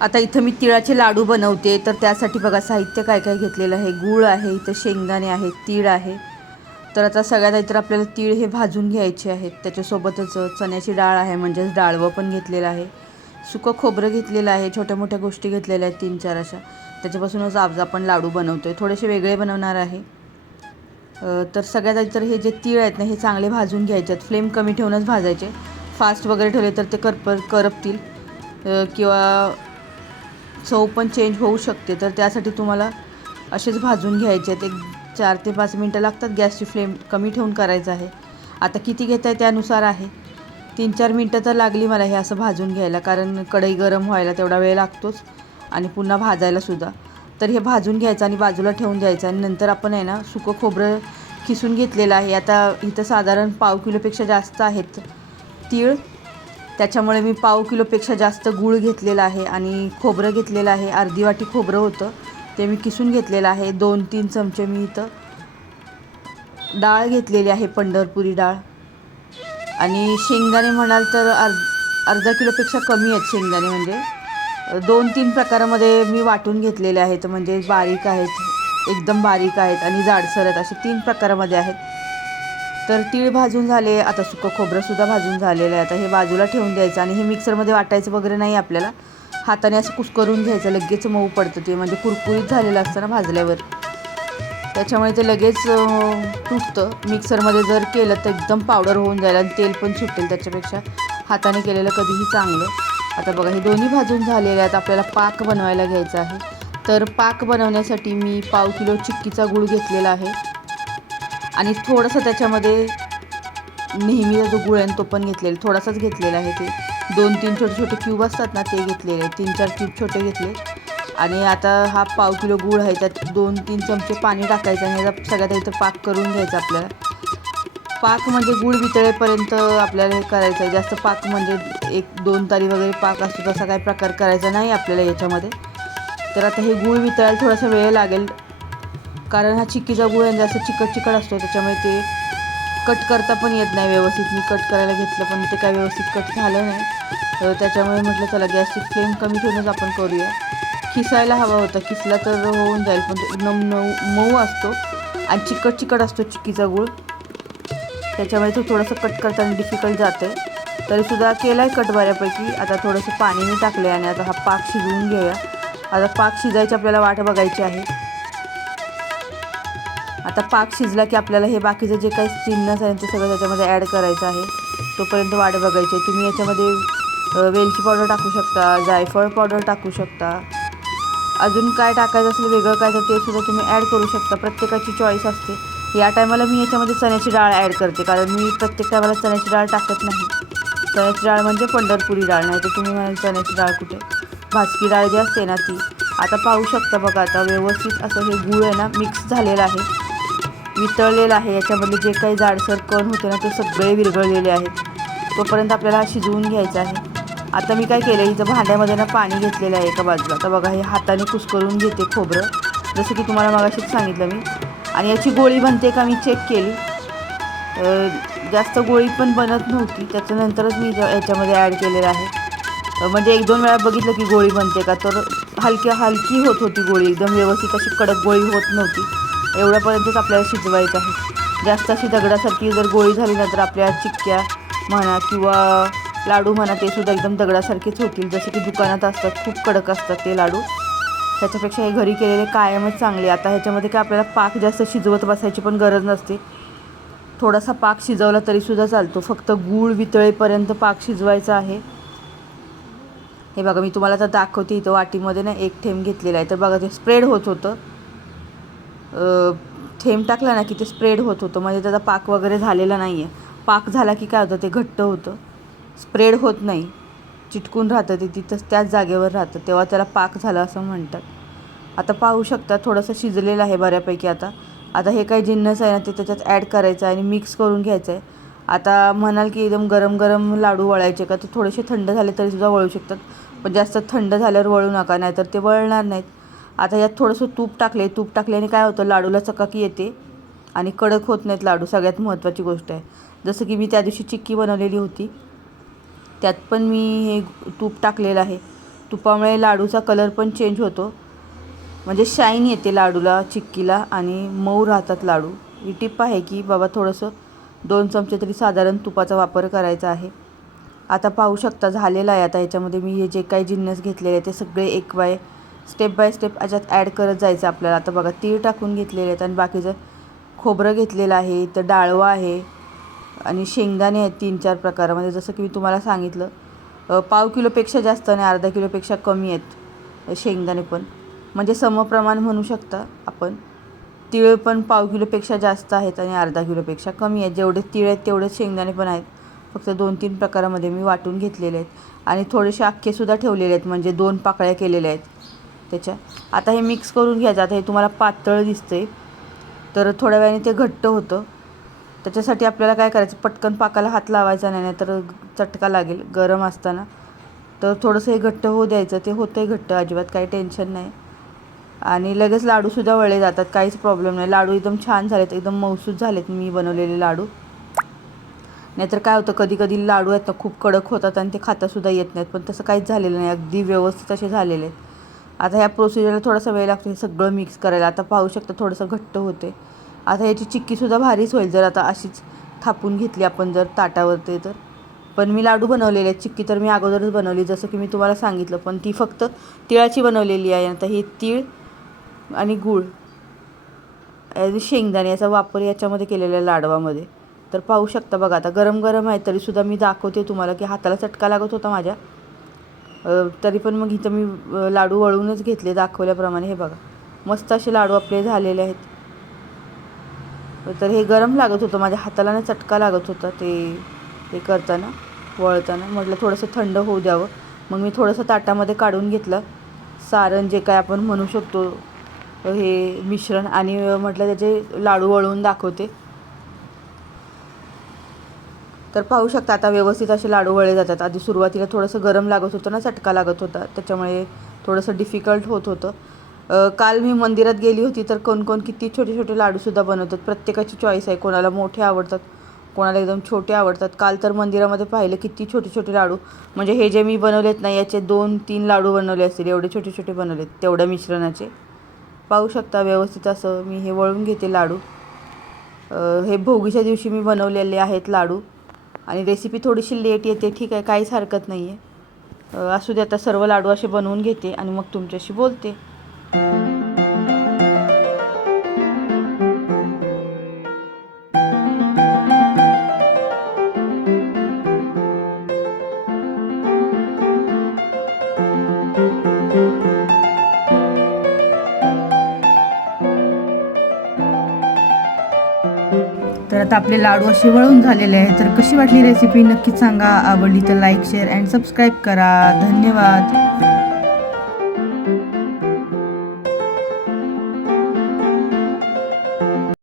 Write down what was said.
आता इथं मी तिळाचे लाडू बनवते. तर त्यासाठी बघा साहित्य काय काय घेतलेलं आहे? गूळ आहे इथं शेंगदाणे आहेत तीळ आहे. तर आता सगळ्यात आधी तर आपल्याला तीळ हे भाजून घ्यायचे आहेत. त्याच्यासोबतच चण्याची डाळ आहे म्हणजेच डाळवं पण घेतलेलं आहे. सुकं खोबरं घेतलेलं आहे छोट्या मोठ्या गोष्टी घेतलेल्या आहेत तीन चार अशा. त्याच्यापासूनच आज आपण लाडू बनवतो आहे थोडेसे वेगळे बनवणार आहे. तर सगळ्यात आधी तर हे जे तीळ आहेत ना हे चांगले भाजून घ्यायचे आहेत. फ्लेम कमी ठेवूनच भाजायचे. फास्ट वगैरे ठेवले तर ते करप करपतील. किंवा चव पण चेंज होऊ शकते. तर त्यासाठी तुम्हाला असेच भाजून घ्यायचे आहेत. एक चार ते पाच मिनटं लागतात. गॅसची फ्लेम कमी ठेवून करायचं आहे. आता किती घेत आहे त्यानुसार आहे. तीन चार मिनटं तर लागली मला हे असं भाजून घ्यायला. कारण कढई गरम व्हायला तेवढा वेळ लागतोच. आणि पुन्हा भाजायलासुद्धा तर हे भाजून घ्यायचं आणि बाजूला ठेवून द्यायचं. आणि नंतर आपण आहे ना सुकं खोबरं खिसून घेतलेलं आहे. आता इथं साधारण पाव किलोपेक्षा जास्त आहेत. तीळ त्याच्यामुळे मी पाव किलोपेक्षा जास्त गूळ घेतलेला आहे आणि खोबरं घेतलेलं आहे. अर्धी वाटी खोबरं होतं. ते मी किसून घेतलेलं आहे. दोन तीन चमचे मी इथं डाळ घेतलेली आहे पंढरपुरी डाळ. आणि शेंगदाणे म्हणाल तर अर् अर्धा किलोपेक्षा कमी आहेत शेंगदाणे म्हणजे. दोन तीन प्रकारामध्ये मी वाटून घेतलेले आहेत. म्हणजे बारीक आहेत एकदम बारीक आहेत आणि जाडसर आहेत. असे तीन प्रकारामध्ये आहेत. तर तीळ भाजून झाले आता सुकं खोबरंसुद्धा भाजून झालेलं आहे. आता हे बाजूला ठेवून द्यायचं आणि हे मिक्सरमध्ये वाटायचं वगैरे नाही आपल्याला. हाताने असं कुस्करून घ्यायचं लगेच मऊ पडतं ते. म्हणजे कुरकुरीत झालेलं असतं ना भाजल्यावर. त्याच्यामुळे ते लगेच तुटतं. मिक्सरमध्ये जर केलं तर एकदम पावडर होऊन जाईल आणि तेल पण सुटेल त्याच्यापेक्षा. हाताने केलेलं कधीही चांगलं. आता बघा हे दोन्ही भाजून झालेले आहेत. आपल्याला पाक बनवायला घ्यायचा आहे. तर पाक बनवण्यासाठी मी पाव किलो चिक्कीचा गूळ घेतलेला आहे. आणि थोडंसं त्याच्यामध्ये नेहमीचा जो गुळ आहे तो पण घेतलेला थोडासाच घेतलेला आहे ते. दोन तीन छोटे छोटे क्यूब असतात ना ते घेतलेले. तीन चार क्यूब छोटे घेतले. आणि आता हा पाव किलो गूळ आहे त्यात दोन तीन चमचे पाणी टाकायचं आणि याचा सगळ्यात इथं पाक करून घ्यायचा आपल्याला. पाक म्हणजे गूळ वितळेपर्यंत आपल्याला हे करायचं आहे. जास्त पाक म्हणजे एक दोन तारी वगैरे पाक असतो तसा काही प्रकार करायचा नाही आपल्याला याच्यामध्ये. तर आता हे गूळ वितळायला थोडासा वेळ लागेल. कारण हा चिक्कीचा गुळ जास्त चिकट चिकट असतो त्याच्यामुळे ते कट करता पण येत नाही व्यवस्थित. मी कट करायला घेतलं पण ते काय व्यवस्थित कट झालं नाही. तर त्याच्यामुळे म्हटलं चला गॅसची फ्लेम कमी ठेवूनच आपण करूया. किसायला हवा होता किसला तर होऊन जाईल पण तो एकदम मऊ मऊ असतो आणि चिकट चिकट असतो चिक्कीचा गूळ. त्याच्यामुळे तो थोडंसं कट करताना डिफिकल्ट जातं आहे तरीसुद्धा केला आहे कट बऱ्यापैकी. आता थोडंसं पाणी मी टाकलं आहे आणि आता हा पाक शिजवून घेऊया. आता पाक शिजायची आपल्याला वाट बघायची आहे. आता पाक शिजला की आपल्याला हे बाकीचं जे काही चिन्नस आहे ते सगळं त्याच्यामध्ये ॲड करायचं आहे. तोपर्यंत वाट बघायची आहे. तुम्ही याच्यामध्ये वेलची पावडर टाकू शकता जायफळ पावडर टाकू शकता. अजून काय टाकायचं असेल वेगळं काय तर ते सुद्धा तुम्ही ॲड करू शकता. प्रत्येकाची चॉईस असते. या टायमाला मी याच्यामध्ये चण्याची डाळ ॲड करते. कारण मी प्रत्येक टायमाला चण्याची डाळ टाकत नाही. चण्याची डाळ म्हणजे पंढरपुरी डाळ नाही तर तुम्ही म्हणाल चण्याची डाळ कुठे? भाजकी डाळ जी असते ना ती. आता पाहू शकता बघा आता व्यवस्थित असं हे गूळ आहे ना मिक्स झालेलं आहे. वितळलेलं आहे. याच्यामधले जे काही जाडसर कण होते ना ते सगळे विरघळलेले आहेत. तोपर्यंत आपल्याला शिजवून घ्यायचं आहे. आता मी काय केलं इथं भांड्यामध्ये ना पाणी घेतलेलं आहे एका बाजूला. तर बघा हे हाताने कुस्करून घेते खोबरं. जसं की तुम्हाला मगाशीच सांगितलं मी. आणि याची गोळी बनते का मी चेक केली. जास्त गोळी पण बनत नव्हती. त्याच्यानंतरच मी याच्यामध्ये ॲड केलेलं आहे. म्हणजे एक दोन वेळा बघितलं की गोळी बनते का तर हलक्या हलकी होत होती गोळी. एकदम व्यवस्थित अशी कडक गोळी होत नव्हती. एवढ्यापर्यंतच आपल्याला शिजवायचं आहे. जास्त अशी दगडासारखी जर गोळी झाली ना तर आपल्या चिक्क्या म्हणा किंवा लाडू म्हणा ते सुद्धा एकदम दगडासारखेच होतील. जसे की दुकानात असतात खूप कडक असतात ते लाडू. त्याच्यापेक्षा हे घरी केलेले कायमच चांगले. आता ह्याच्यामध्ये काय आपल्याला पाक जास्त शिजवत बसायची पण गरज नसते. थोडासा पाक शिजवला तरीसुद्धा चालतो. फक्त गूळ वितळेपर्यंत पाक शिजवायचा आहे. हे बघा मी तुम्हाला आता दाखवते इथं वाटीमध्ये ना एक थेंब घेतलेला आहे. तर बघा ते स्प्रेड होत होतं. थेंब टाकला ना की ते स्प्रेड होत होतं. म्हणजे त्याचा पाक वगैरे झालेला नाही आहे पाक झाला की काय होतं ते घट्ट होतं. स्प्रेड होत नाही. चिटकून राहतं ते तिथंच त्याच जागेवर राहतं. तेव्हा त्याला पाक झाला असं म्हणतात. आता पाहू शकता थोडंसं शिजलेलं आहे बऱ्यापैकी आता. आता हे काही जिन्नस आहे ना ते त्याच्यात ॲड करायचं आहे आणि मिक्स करून घ्यायचं आहे. आता म्हणाल की एकदम गरम गरम लाडू वळायचे का ते थोडेसे थंड झाले तरीसुद्धा वळू शकतात. पण जास्त थंड झाल्यावर वळू नका नाहीतर ते वळणार नाहीत. आता यात थोडंसं तूप टाकले तूप टाकल्याने काय होतं? लाडूला चकाकी येते आणि कडक होत नाहीत लाडू. सगळ्यात महत्त्वाची गोष्ट आहे. जसं की मी त्या दिवशी चिक्की बनवलेली होती. त्यात पण मी हे तूप टाकलेलं आहे. तुपामुळे लाडूचा कलर पण चेंज होतो. म्हणजे शाईन येते लाडूला चिक्कीला आणि मऊ राहतात लाडू. ही टिप आहे की बाबा थोडंसं दोन चमचे तरी साधारण तुपाचा वापर करायचा आहे. आता पाहू शकता झालेला आहे. आता याच्यामध्ये मी हे जे काही जिन्नस घेतलेले आहे ते सगळे एक बाय स्टेप बाय स्टेप याच्यात ॲड करत जायचं आपल्याला. आता बघा तीळ टाकून घेतलेले आहेत आणि बाकीचं खोबरं घेतलेलं आहे तर डाळवा आहे आणि शेंगदाणे आहेत तीन चार प्रकारामध्ये. जसं की मी तुम्हाला सांगितलं पाव किलोपेक्षा जास्त आणि अर्धा किलोपेक्षा कमी आहेत शेंगदाणे पण. म्हणजे समप्रमाण म्हणू शकता आपण. तिळ पण पाव किलोपेक्षा जास्त आहेत आणि अर्धा किलोपेक्षा कमी आहेत. जेवढे तिळ आहेत तेवढेच शेंगदाणे पण आहेत. फक्त दोन तीन प्रकारामध्ये मी वाटून घेतलेले आहेत. आणि थोडेसे अख्खेसुद्धा ठेवलेले आहेत. म्हणजे दोन पाकळ्या केलेल्या आहेत. त्याच्या. आता हे मिक्स करून घ्यायचं आता हे तुम्हाला पातळ दिसते तर थोड्या वेळाने ते घट्ट होतं. त्याच्यासाठी आपल्याला काय करायचं पटकन पाकाला हात लावायचा नाही तर चटका लागेल गरम असताना. तर थोडंसं हे घट्ट होऊ द्यायचं ते होतंय घट्ट अजिबात काही टेन्शन नाही. आणि लगेच लाडूसुद्धा वळले जातात काहीच प्रॉब्लेम नाही. लाडू एकदम छान झालेत एकदम मौसूद झालेत मी बनवलेले लाडू. नाहीतर काय होतं कधी कधी लाडू आहेत ना खूप कडक होतात आणि ते खातासुद्धा येत नाहीत पण तसं काहीच झालेलं नाही. अगदी व्यवस्थित असे झालेले आहेत. आता ह्या प्रोसिजरला थोडासा वेळ लागतो हे सगळं मिक्स करायला. आता पाहू शकता थोडंसं घट्ट होते. आता याची चिक्कीसुद्धा भारीच होईल जर आता अशीच थापून घेतली आपण जर ताटावरती तर. पण मी लाडू बनवलेले आहेत. चिक्की तर मी अगोदरच बनवली जसं की मी तुम्हाला सांगितलं. पण ती फक्त तिळाची बनवलेली आहे. आता हे तीळ आणि गूळ. शेंगदाणे याचा वापर याच्यामध्ये केलेला आहे लाडवामध्ये. तर पाहू शकता बघा आता गरम गरम आहे तरीसुद्धा मी दाखवते तुम्हाला की हाताला चटका लागत होता माझ्या. तरी पण मग इथं मी लाडू वळूनच घेतले दाखवल्याप्रमाणे. हे बघा मस्त असे लाडू आपले झालेले आहेत. तर हे गरम लागत होतं माझ्या हाताला ना चटका लागत होता ते हे करताना वळताना. म्हटलं थोडंसं थंड होऊ द्यावं. मग मी थोडंसं ताटामध्ये काढून घेतलं. सारण जे काय आपण म्हणू शकतो हे मिश्रण. आणि म्हटलं त्याचे लाडू वळवून दाखवते. तर पाहू शकता आता व्यवस्थित असे लाडू वळले जातात. आधी सुरुवातीला थोडंसं गरम लागत होतं ना चटका लागत होता. त्याच्यामुळे थोडंसं डिफिकल्ट होत होतं. काल मी मंदिरात गेली होती तर कोण कोण किती छोटे छोटे लाडूसुद्धा बनवतात. प्रत्येकाची चॉईस आहे. कोणाला मोठे आवडतात कोणाला एकदम छोटे आवडतात. काल तर मंदिरामध्ये पाहिलं किती छोटे छोटे लाडू. म्हणजे हे जे मी बनवलेत ना याचे दोन तीन लाडू बनवले असतील. एवढे छोटे छोटे बनवलेत. तेवढ्या मिश्रणाचे. पाहू शकता व्यवस्थित असं मी हे वळून घेते लाडू. हे भोगीच्या दिवशी मी बनवलेले आहेत लाडू. आणि रेसिपी थोडीशी लेट येते ठीक आहे काहीच हरकत नाही आहे असू दे आता सर्व लाडू असे बनवून घेते आणि मग तुमच्याशी बोलते. तर आता आपले लाडू असे वळून झालेले आहे तर कशी वाटली रेसिपी नक्कीच सांगा. आवडली तर लाईक शेअर अँड सबस्क्राईब करा. धन्यवाद.